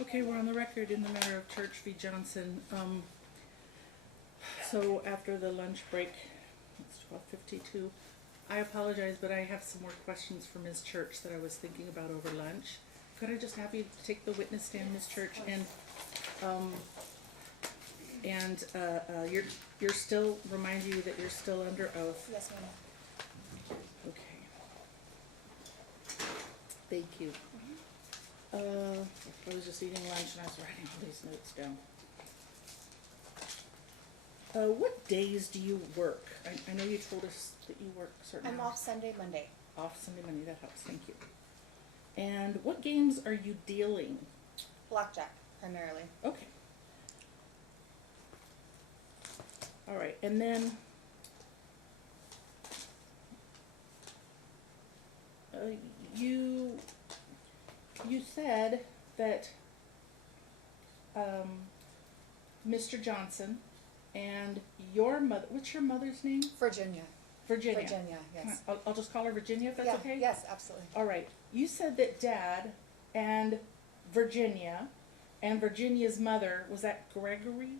Okay, we're on the record in the matter of Church v. Johnson. So after the lunch break, it's 12:52. I apologize, but I have some more questions for Ms. Church that I was thinking about over lunch. Could I just have you take the witness stand, Ms. Church, and you're still, remind you that you're still under oath. Yes, ma'am. Okay. Thank you. I was just eating lunch and I was writing all these notes down. What days do you work? I know you told us that you work certain I'm hours. off Sunday, Monday. Off Sunday, Monday, that helps, thank you. And what games are you dealing? Blackjack, primarily. Okay. All right, and then you said that Mr. Johnson and your mother, what's your mother's name? Virginia. Virginia. Virginia, yes. I'll just call her Virginia if that's Yeah, okay? yes, absolutely. All right. You said that Dad and Virginia's mother, was that Gregory?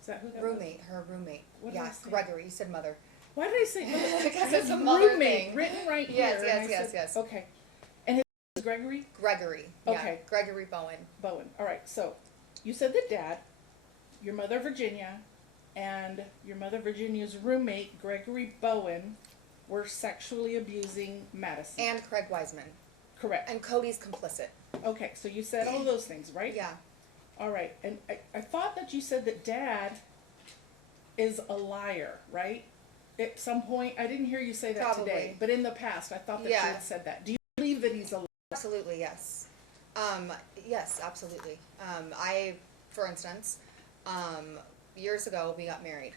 Is that who that was? Roommate, her roommate. What did I Yeah, say? Gregory, you said mother. Why did I say mother? Because I it's a had mother roommate thing. written right Yes, here. yes, and I yes, said, yes. Okay. And his name is Gregory? Gregory. Okay. Yeah, Gregory Bowen. Bowen. All right. So you said that Dad, your mother Virginia, and your mother Virginia's roommate Gregory Bowen were sexually abusing Madison. And Craig Wiseman. Correct. And Cody's complicit. Okay. So you said all those things, right? Yeah. All right. And I thought that you said that Dad is a liar, right? At some point, I didn't hear you say that Probably. today, but in the past, I thought that Yeah. you had said that. Do you believe that he's a liar? Absolutely, yes. Yes, absolutely. For instance, years ago we got married.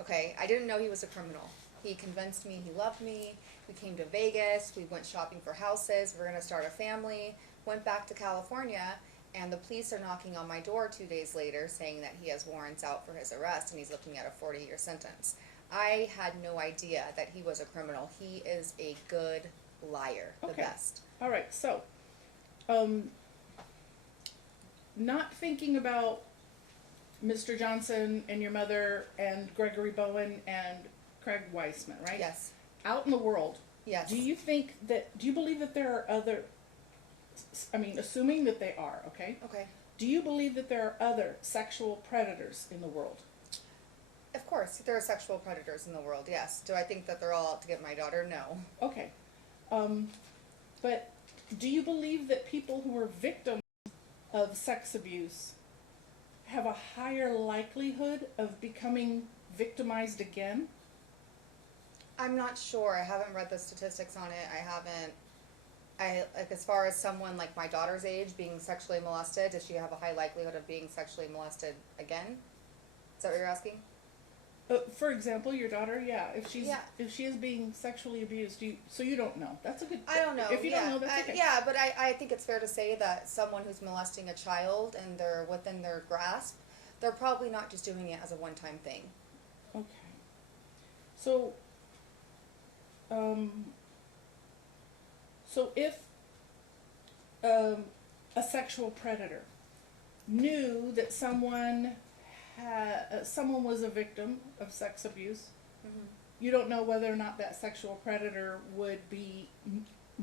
Okay, I didn't know he was a criminal. He convinced me he loved me. We came to Vegas. We went shopping for houses. We're gonna start a family. Went back to California, and the police are knocking on my door 2 days later, saying that he has warrants out for his arrest and he's looking at a 40-year sentence. I had no idea that he was a criminal. He is a good liar, the Okay. best. All right, so, not thinking about Mr. Johnson and your mother and Gregory Bowen and Craig Weissman, right? Yes. Out in the world, Yes. do you believe that there are other, assuming that they are, okay? Okay. Do you believe that there are other sexual predators in the world? Of course, there are sexual predators in the world, yes. Do I think that they're all out to get my daughter? No. Okay. But do you believe that people who are victims of sex abuse have a higher likelihood of becoming victimized again? I'm not sure. I haven't read the statistics on it. As far as someone like my daughter's age being sexually molested, does she have a high likelihood of being sexually molested again? Is that what you're asking? For example, your daughter, yeah. If she is being sexually abused, so you don't know. That's a good. I don't know. If you don't know, that's okay. Yeah, but I think it's fair to say that someone who's molesting a child and they're within their grasp, they're probably not just doing it as a one-time thing. Okay. So, if a sexual predator knew that someone was a victim of sex abuse, Mm-hmm. you don't know whether or not that sexual predator would be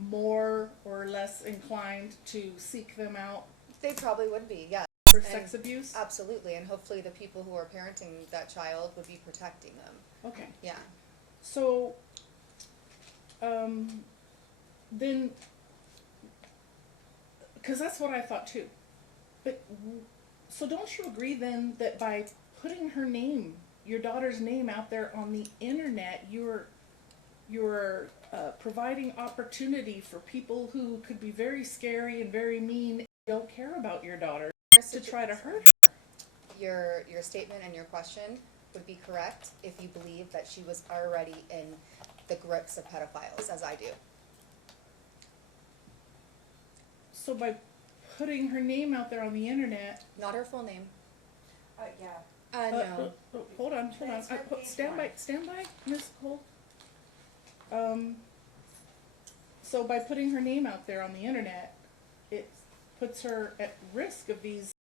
more or less inclined to seek them out They probably would be, yeah. for sex abuse? Absolutely, and hopefully the people who are parenting that child would be protecting them. Okay. Yeah. So, then, because that's what I thought too. But, so don't you agree then that by putting your daughter's name out there on the internet, you're providing opportunity for people who could be very scary and very mean and don't care about your daughter to try to hurt her? Your statement and your question would be correct if you believe that she was already in the grips of pedophiles, as I do. So by putting her name out there on the internet, Not her full name. Yeah. No. hold on. That's her page Stand one. by, Miss Cole. So by putting her name out there on the internet, puts her at risk of these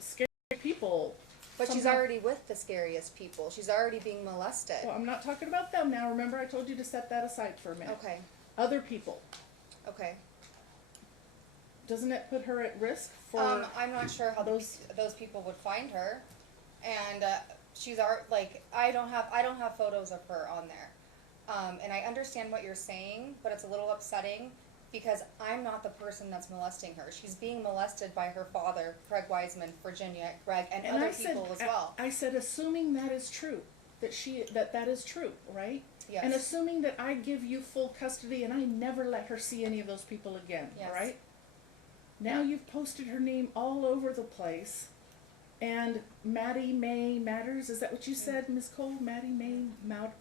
scary people. But she's somehow- already with the scariest people. She's already being molested. Well, I'm not talking about them now. Remember, I told you to set that aside for a minute. Okay. Other people. Okay. Doesn't it put her at risk for? I'm not sure how those people would find her, and she's like I don't have photos of her on there, and I understand what you're saying, but it's a little upsetting because I'm not the person that's molesting her. She's being molested by her father, Craig Wiseman, Virginia, Greg, and other people as well. I said, assuming that is true, that is true, right? Yes. And assuming that I give you full custody and I never let her see any of those people again, Yes. right? Now you've posted her name all over the place, and Maddie May Matters. Is that what you said, Miss Cole? Maddie May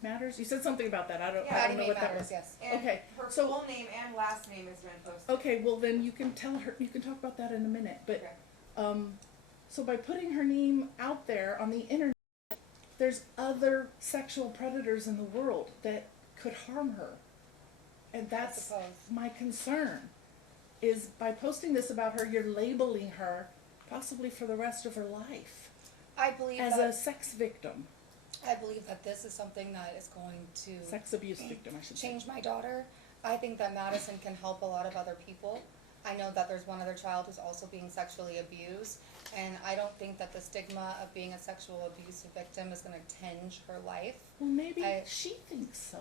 Matters. You said something about that. I don't Maddie know May what that Matters, was. yes. And Okay, her so- full name and last name has been posted. Okay, well then you can tell her. You can talk about that in a minute. But Okay. so by putting her name out there on the internet, there's other sexual predators in the world that could harm her, and that's suppose. my concern. Is by posting this about her, you're labeling her possibly for the rest of her life I believe as that a sex victim, this is something that is going to sex abuse victim, I should say. change my daughter. I think that Madison can help a lot of other people. I know that there's one other child who's also being sexually abused, and I don't think that the stigma of being a sexual abuse victim is going to tinge her life. Well, maybe I- she thinks so.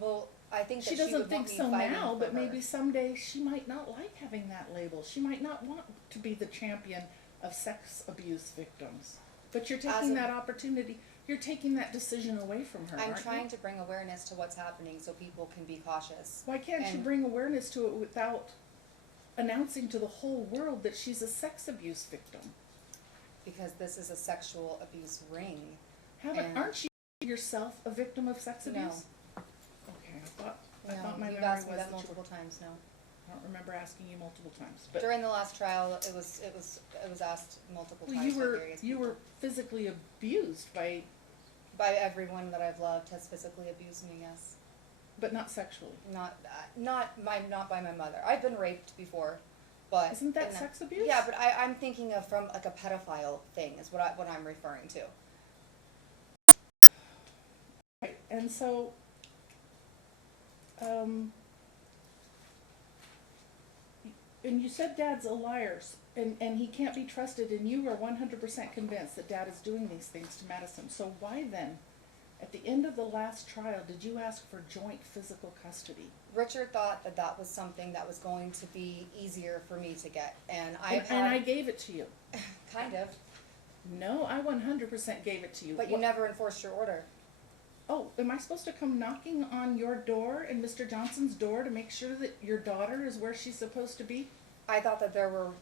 Well, I think that She she doesn't would think want me so fighting now, for but her. maybe someday she might not like having that label. She might not want to be the champion of sex abuse victims. But you're taking that opportunity, you're taking that decision away from her, I'm aren't trying you? to bring awareness to what's happening so people can be cautious. Why can't you and- bring awareness to it without announcing to the whole world that she's a sex abuse victim? Because this is a sexual abuse ring. Haven't, aren't you yourself a victim of sex No. abuse? Okay, I thought my You've memory asked me was that that you multiple were, times now. I don't remember asking you multiple times, but. During the last trial, it was asked multiple Well, times you by were, various you people. were physically abused by, Everyone that I've loved has physically abused me. Yes, but not sexually. not by my mother. I've been raped before, but Isn't that in the- sex abuse? Yeah, but I'm thinking of from like a pedophile thing is what I'm referring to. Right, and so, and you said Dad's a liar, and he can't be trusted, and you are 100% convinced that Dad is doing these things to Madison. So why then, at the end of the last trial, did you ask for joint physical custody? Richard thought that was something that was going to be easier for me to get, and And I gave it to you. kind of, No, I 100% gave it to you. but you never enforced your order. Oh, am I supposed to come knocking on your door and Mr. Johnson's door to make sure that your daughter is where she's supposed to be? I thought that there were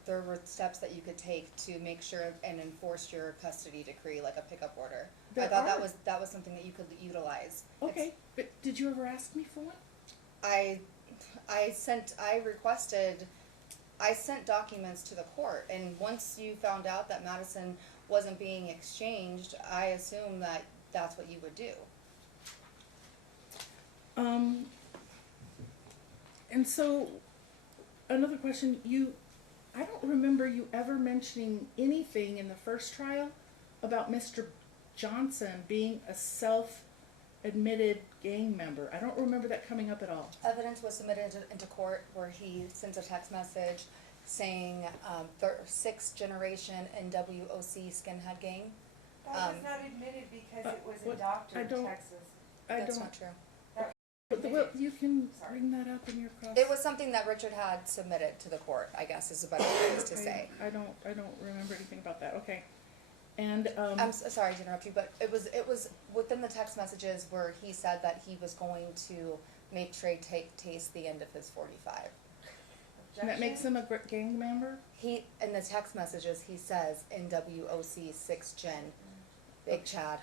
steps that you could take to make sure and enforce your custody decree, like a pickup order. There I thought are. that was something that you could utilize. Okay, but did you ever ask me for one? I sent documents to the court, and once you found out that Madison wasn't being exchanged, I assumed that that's what you would do. And so, another question, I don't remember you ever mentioning anything in the first trial about Mr. Johnson being a self-admitted gang member. I don't remember that coming up at all. Evidence was submitted into court where he sent a text message saying sixth generation NWOC skinhead gang. That was not admitted because it was what- a doctor I in don't- Texas. That's not true. Well, you can Sorry. bring that up in your cross. It was something that Richard had submitted to the court, I guess is a better phrase to say. I don't remember anything about that. Okay, and I'm sorry to interrupt you, but it was within the text messages where he said that he was going to make Trey taste the end of his 45. and that makes him a gang member. He in the text messages he says NWOC 6th gen, Big Chad,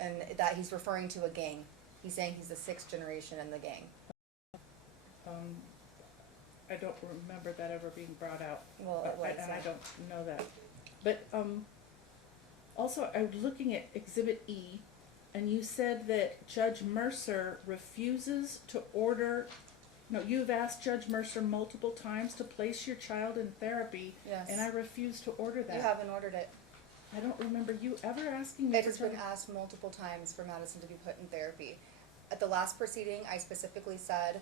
and that he's referring to a gang. He's saying he's the 6th generation in the gang. I don't remember that ever being brought out. Well, it was. And I don't know that. But also, I was looking at Exhibit E, and you said that Judge Mercer refuses to order No, you've asked Judge Mercer multiple times to place your child in therapy, Yes. and I refuse to order that. You haven't ordered it. I don't remember you ever asking me It for has been therapy. asked multiple times for Madison to be put in therapy. At the last proceeding, I specifically said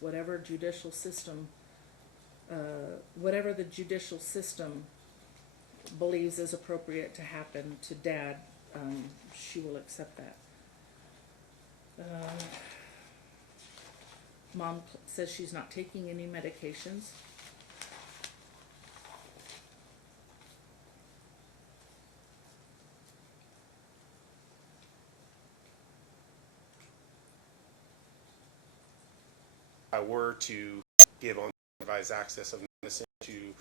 whatever judicial system, whatever the judicial system believes is appropriate to happen to Dad, she will accept that. Mom says she's not taking any medications. I were to give unsupervised access of medicine to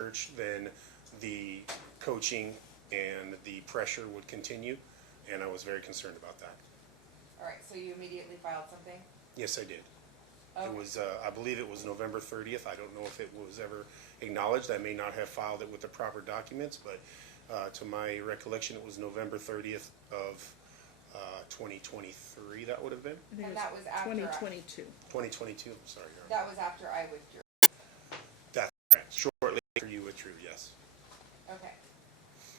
church, then the coaching and the pressure would continue, and I was very concerned about that. All right, so you immediately filed something? Yes, I did. Okay. It was, I believe it was November 30th. I don't know if it was ever acknowledged. I may not have filed it with the proper documents, but to my recollection, it was November 30th of 2023, that would have been. I think And it that was after 2022. 2022, I'm sorry, Your Honor. That was after I withdrew. That's correct. Shortly after you withdrew, yes. Okay.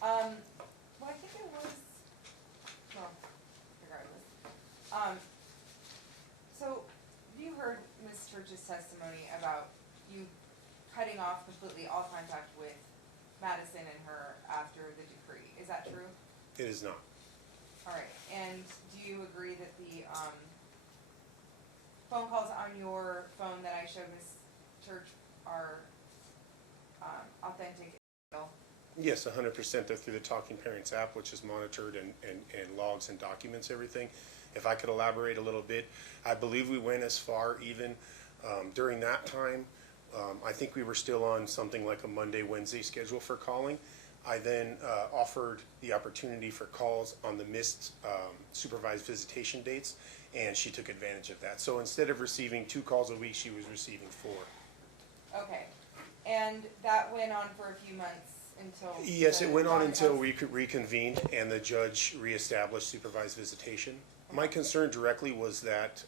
Well, I think it was, well, regardless. So you heard Ms. Church's testimony about you cutting off completely all contact with Madison and her after the decree. Is that true? It is not. All right, and do you agree that the, phone calls on your phone that I showed Ms. Church are, authentic and real? Yes, 100%. They're through the Talking Parents app, which is monitored and logs and documents everything. If I could elaborate a little bit, I believe we went as far even during that time. I think we were still on something like a Monday, Wednesday schedule for calling. I then offered the opportunity for calls on the missed supervised visitation dates, and she took advantage of that. So instead of receiving 2 calls a week, she was receiving 4. Okay, and that went on for a few months until? Yes, it went on the until house- we could reconvened and the judge reestablished supervised visitation. My concern directly was that,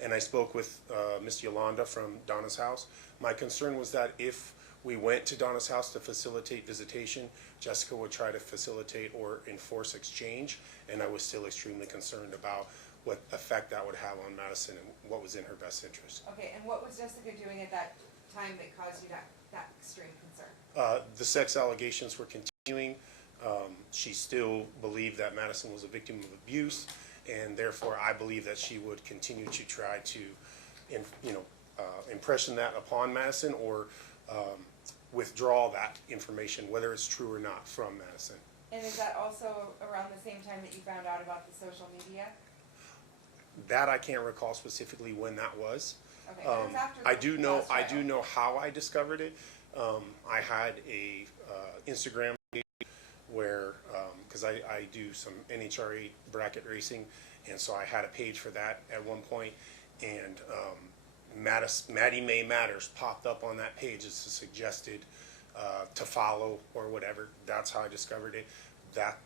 and I spoke with Miss Yolanda from Donna's house, my concern was that if we went to Donna's house to facilitate visitation, Jessica would try to facilitate or enforce exchange, and I was still extremely concerned about what effect that would have on Madison and what was in her best interest. Okay, and what was Jessica doing at that time that caused you that extreme concern? The sex allegations were continuing. She still believed that Madison was a victim of abuse, and therefore I believe that she would continue to try to, impression that upon Madison or withdraw that information, whether it's true or not, from Madison. And is that also around the same time that you found out about the social media? That I can't recall specifically when that was. Okay, it was after the I do know. last I trial. do know how I discovered it. I had a Instagram page where, because I do some NHRA bracket racing, and so I had a page for that at one point, and Maddie May Matters popped up on that page as a suggested to follow or whatever. That's how I discovered it. That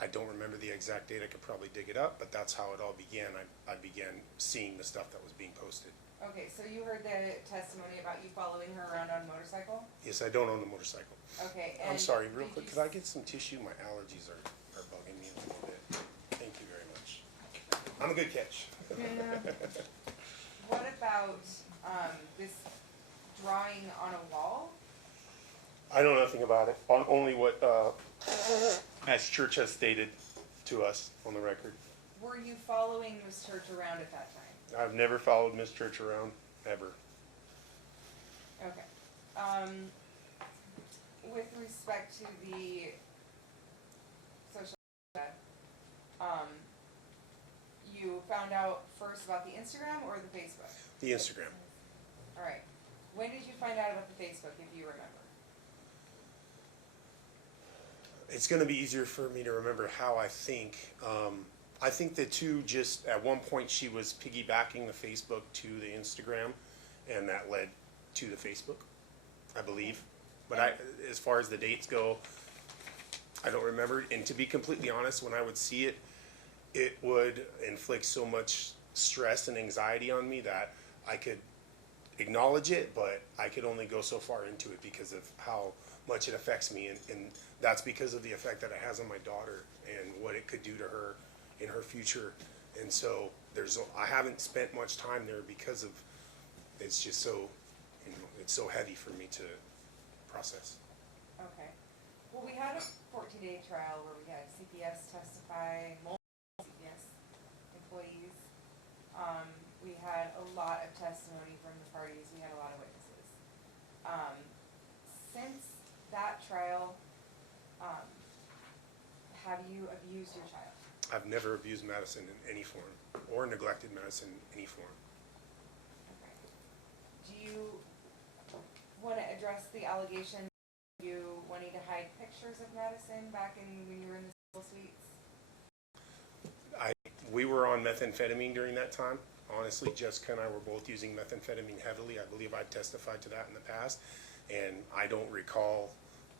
I don't remember the exact date. I could probably dig it up, but that's how it all began. I began seeing the stuff that was being posted. Okay, so you heard the testimony about you following her around on a motorcycle? Yes, I don't own a motorcycle. Okay, and. I'm sorry, real did quick, you could I get some tissue? My allergies are bugging me a little bit. Thank you very much. I'm a good catch. Yeah. What about, this drawing on a wall? I know nothing about it, only what Mass Church has stated to us on the record. Were you following Miss Church around at that time? I've never followed Miss Church around, ever. Okay. With respect to the social media, you found out first about the Instagram or the Facebook? The Instagram. All right. When did you find out about the Facebook, if you remember? It's going to be easier for me to remember how I think. I think the two just, at one point she was piggybacking the Facebook to the Instagram, and that led to the Facebook, I believe. But as far as the dates go, I don't remember. And to be completely honest, when I would see it, it would inflict so much stress and anxiety on me that I could acknowledge it, but I could only go so far into it because of how much it affects me. And that's because of the effect that it has on my daughter and what it could do to her in her future. And so I haven't spent much time there because of it's just so, it's so heavy for me to process. Okay. Well, we had a 14-day trial where we had CPS testify, multiple CPS employees. We had a lot of testimony from the parties. We had a lot of witnesses. Since that trial, have you abused your child? I've never abused Madison in any form, or neglected Madison in any form. Okay. Do you want to address the allegation of you wanting to hide pictures of Madison back when you were in the civil suites? We were on methamphetamine during that time. Honestly, Jessica and I were both using methamphetamine heavily. I believe I testified to that in the past, and I don't recall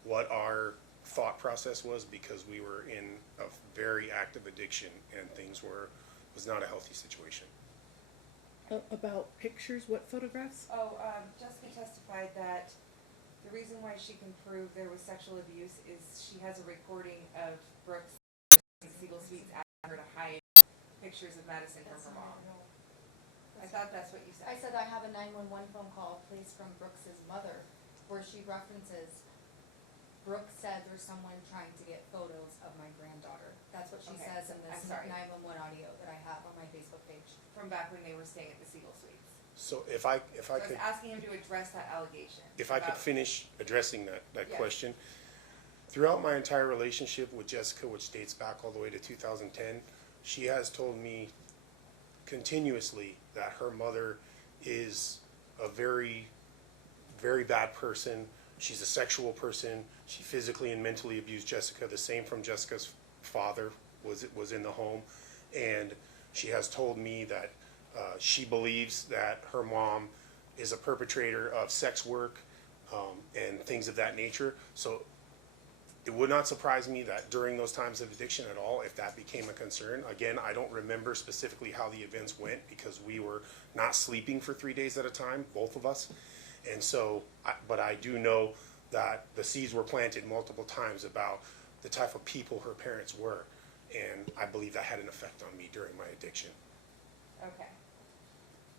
what our thought process was because we were in a very active addiction and was not a healthy situation. About pictures, what photographs? Jessica testified that the reason why she can prove there was sexual abuse is she has a recording of Brooks in Siegel Suites asking her to hide pictures of Madison from her mom. I thought that's what you said. I said I have a 911 phone call placed from Brooks's mother where she references Brooks said there's someone trying to get photos of my granddaughter. That's what she Okay, says in this I'm sorry. 911 audio that I have on my Facebook page. From back when they were staying at the Siegel Suites. So if I So I was could, asking him to address that allegation. if I could about- finish addressing that Yes. question. Throughout my entire relationship with Jessica, which dates back all the way to 2010, she has told me continuously that her mother is a very, very bad person. She's a sexual person. She physically and mentally abused Jessica. The same from Jessica's father was in the home. And she has told me that she believes that her mom is a perpetrator of sex work and things of that nature. So it would not surprise me that during those times of addiction at all, if that became a concern. Again, I don't remember specifically how the events went because we were not sleeping for 3 days at a time, both of us. And so, but I do know that the seeds were planted multiple times about the type of people her parents were. And I believe that had an effect on me during my addiction. Okay.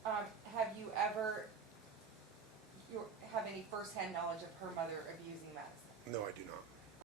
Have you ever, have any firsthand knowledge of her mother abusing Madison? No, I do not.